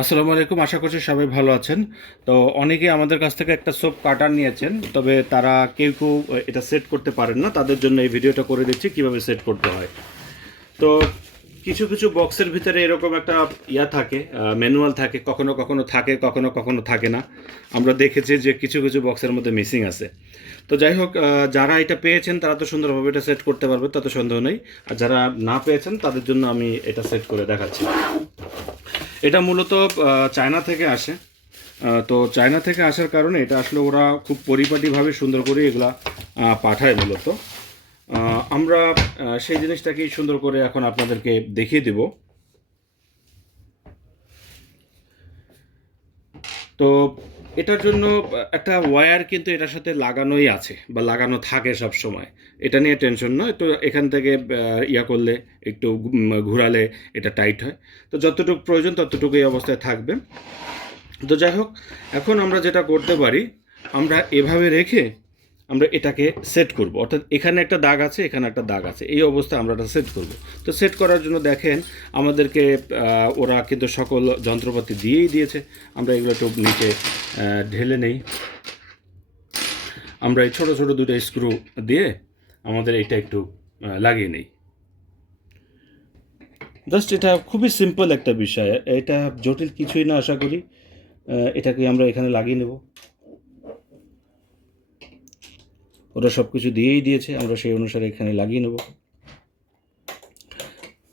আসসালামু আলাইকুম, আশা করছি সবাই ভালো আছেন। তো অনেকেই আমাদের কাছ থেকে একটা সোপ কাটার নিয়েছেন, তবে তারা কেউ কেউ এটা সেট করতে পারেন না। তাদের জন্য এই ভিডিওটা করে দিচ্ছি কিভাবে সেট করতে হয়। তো কিছু কিছু বক্সের ভিতরে এরকম একটা থাকে, ম্যানুয়াল থাকে, কখনো কখনো থাকে, কখনো কখনো থাকে না। আমরা দেখেছি যে কিছু কিছু বক্সের মধ্যে মিসিং আছে। তো যাই হোক, যারা এটা পেয়েছেন তারা তো সুন্দরভাবে এটা সেট করতে পারবে, তত সন্দেহ নেই। আর যারা না পেয়েছেন তাদের জন্য আমি এটা সেট করে দেখাচ্ছি। এটা মূলত চায়না থেকে আসে। তো চায়না থেকে আসার কারণে এটা আসলে ওরা খুব পরিপাটিভাবে সুন্দর করে এগুলা পাঠায় মূলত। আমরা সেই জিনিসটাকেই সুন্দর করে এখন আপনাদেরকে দেখিয়ে দেব। তো এটার জন্য একটা ওয়্যার কিন্তু এটার সাথে লাগানোই আছে বা লাগানো থাকে সব সময়। এটা নিয়ে টেনশন নয়। তো এখান থেকে করলে একটু ঘুরালে এটা টাইট হয়। তো যতটুকু প্রয়োজন ততটুকু এই অবস্থায় থাকবে। তো যাই হোক, এখন আমরা যেটা করতে পারি, আমরা এভাবে রেখে আমরা এটাকে সেট করব। অর্থাৎ এখানে একটা দাগ আছে, এখানে একটা দাগ আছে, এই অবস্থায় আমরা এটা সেট করব। তো সেট করার জন্য দেখেন আমাদেরকে ওরা কিন্তু সকল যন্ত্রপাতি দিয়েই দিয়েছে। আমরা এগুলো একটু নিচে ঢেলে নেই। আমরা এই ছোটো ছোটো দুটো স্ক্রু দিয়ে আমাদের এটা একটু লাগিয়ে নেই। জাস্ট এটা খুবই সিম্পল একটা বিষয়, এটা জটিল কিছুই না আশা করি। এটাকে আমরা এখানে লাগিয়ে নেব। ওরা সব কিছু দিয়েই দিয়েছে, আমরা সেই অনুসারে এখানে লাগিয়ে নেব।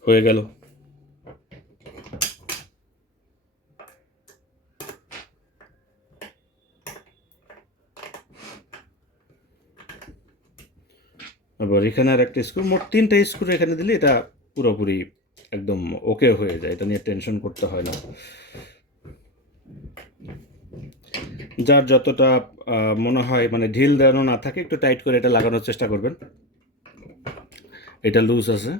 হয়ে গেল। আবার এখানে আর একটা স্ক্রু, মোট 3টা স্ক্রু এখানে দিলে এটা পুরোপুরি একদম ওকে হয়ে যায়। এটা নিয়ে টেনশন করতে হয় না। যার যতটা মনে হয় মানে ঢিল দেওয়ানো না থাকে, একটু টাইট করে এটা লাগানোর চেষ্টা করবেন। এটা লুজ আছে।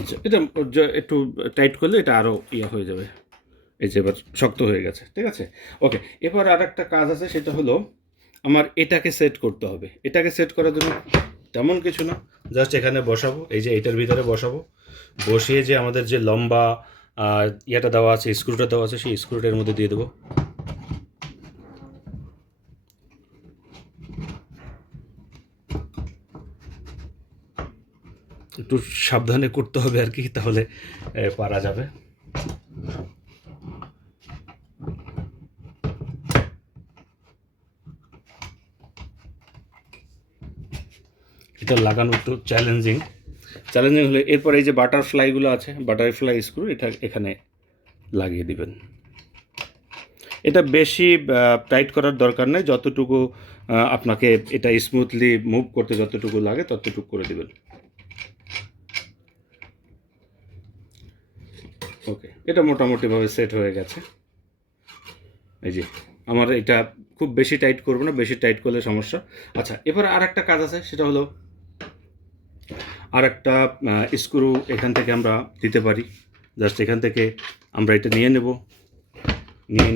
আচ্ছা, এটা একটু টাইট করলে এটা আরও হয়ে যাবে। এই যে এবার শক্ত হয়ে গেছে, ঠিক আছে। ওকে, এবার আর একটা কাজ আছে, সেটা হলো আমার এটাকে সেট করতে হবে। এটাকে সেট করার জন্য তেমন কিছু না, জাস্ট এখানে বসাবো, এই যে এইটার ভিতরে বসাবো। বসিয়ে যে আমাদের যে লম্বা দেওয়া আছে, স্ক্রুটা দেওয়া আছে, সেই স্ক্রুটার মধ্যে দিয়ে দেবো। একটু সাবধানে করতে হবে আর কি, তাহলে পারা যাবে। এটা লাগানো একটু চ্যালেঞ্জিং হলে এরপর এই যে বাটারফ্লাইগুলো আছে, বাটারফ্লাই স্ক্রু, এটা এখানে লাগিয়ে দিবেন। এটা বেশি টাইট করার দরকার নেই, যতটুকু আপনাকে এটা স্মুথলি মুভ করতে যতটুকু লাগে ততটুকু করে দিবেন। ওকে, এটা মোটামুটিভাবে সেট হয়ে গেছে। এই যে আমার এটা খুব বেশি টাইট করবো না, বেশি টাইট করলে সমস্যা। আচ্ছা, এবার আর একটা কাজ আছে, সেটা হলো আর একটা স্ক্রু এখান থেকে আমরা দিতে পারি। জাস্ট এখান থেকে আমরা এটা নিয়ে নেব।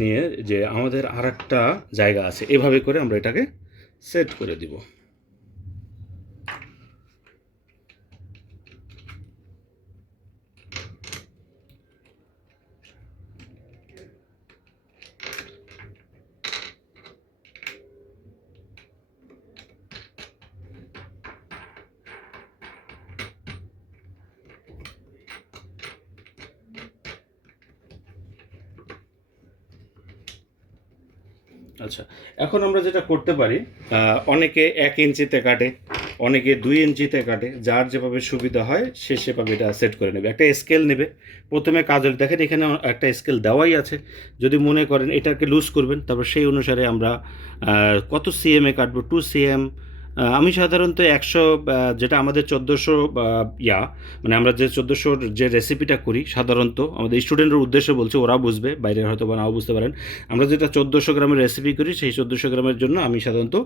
নিয়ে যে আমাদের আর একটা জায়গা আছে, এভাবে করে আমরা এটাকে সেট করে দিব। আচ্ছা, এখন আমরা যেটা করতে পারি, অনেকে 1 ইঞ্চিতে কাটে, অনেকে 2 ইঞ্চিতে কাটে, যার যেভাবে সুবিধা হয় সে সেভাবে এটা সেট করে নেবে। একটা স্কেল নেবে, প্রথমে কাজল দেখেন এখানে একটা স্কেল দেওয়াই আছে। যদি মনে করেন এটাকে লুজ করবেন, তারপর সেই অনুসারে আমরা কত সিএমে কাটবো, 2 সিএম। আমি সাধারণত 100, যেটা আমাদের 1400 মানে আমরা যে 1400 যে রেসিপিটা করি, সাধারণত আমাদের স্টুডেন্টের উদ্দেশ্যে বলছি, ওরা বুঝবে, বাইরের হয়তো বা নাও বুঝতে পারেন। আমরা যেটা 1400 গ্রামের রেসিপি করি, সেই 1400 গ্রামের জন্য আমি সাধারণত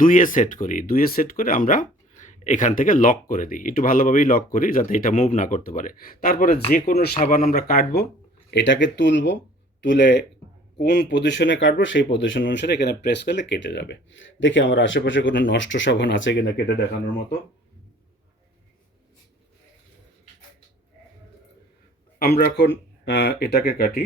2-এ সেট করি। 2-এ সেট করে আমরা এখান থেকে লক করে দিই, একটু ভালোভাবেই লক করি যাতে এটা মুভ না করতে পারে। তারপরে যে কোনো সাবান আমরা কাটবো, এটাকে তুলবো, তুলে কোন পজিশনে কাটবো সেই পজিশন অনুসারে এখানে প্রেস করলে কেটে যাবে। দেখি আমার আশেপাশে কোনো নষ্ট সাবান আছে কিনা কেটে দেখানোর মতো। আমরা এখন এটাকে কাটি।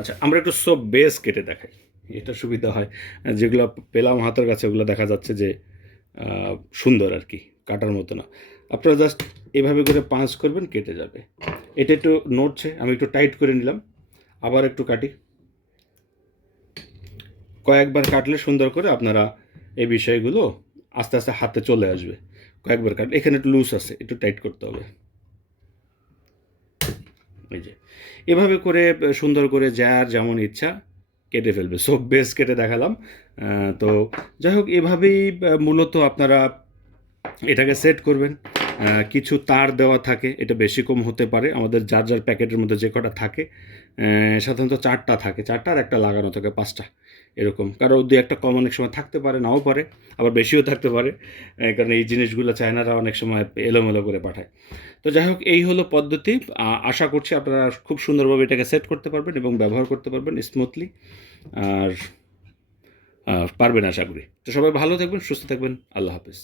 আচ্ছা, আমরা একটু সোপ বেস কেটে দেখাই, এটা সুবিধা হয়। যেগুলো পেলাম হাতের কাছে ওগুলো দেখা যাচ্ছে যে সুন্দর আর কি, কাটার মতো না। আপনারা জাস্ট এভাবে করে পাঁচ করবেন, কেটে যাবে। এটা একটু নড়ছে, আমি একটু টাইট করে নিলাম, আবার একটু কাটি। কয়েকবার কাটলে সুন্দর করে আপনারা এই বিষয়গুলো আস্তে আস্তে হাতে চলে আসবে। কয়েকবার কাটলে এখানে একটু লুজ আছে, একটু টাইট করতে হবে। এই যে এভাবে করে সুন্দর করে যার যেমন ইচ্ছা কেটে ফেলবে। সোপ বেস কেটে দেখালাম। তো যাই হোক, এভাবেই মূলত আপনারা এটাকে সেট করবেন। কিছু তার দেওয়া থাকে, এটা বেশি কম হতে পারে। আমাদের যার যার প্যাকেটের মধ্যে যে কটা থাকে সাধারণত 4টা থাকে, 4টা আর একটা লাগানো থাকে 5টা এরকম। কারো দু একটা কম অনেক সময় থাকতে পারে, নাও পারে, আবার বেশিও থাকতে পারে। কারণ এই জিনিসগুলো চায়নারা অনেক সময় এলোমেলো করে পাঠায়। তো যাই হোক, এই হলো পদ্ধতি। আশা করছি আপনারা খুব সুন্দরভাবে এটাকে সেট করতে পারবেন এবং ব্যবহার করতে পারবেন স্মুথলি। আর পারবেন আশা করি। তো সবাই ভালো থাকবেন, সুস্থ থাকবেন। আল্লাহ হাফেজ।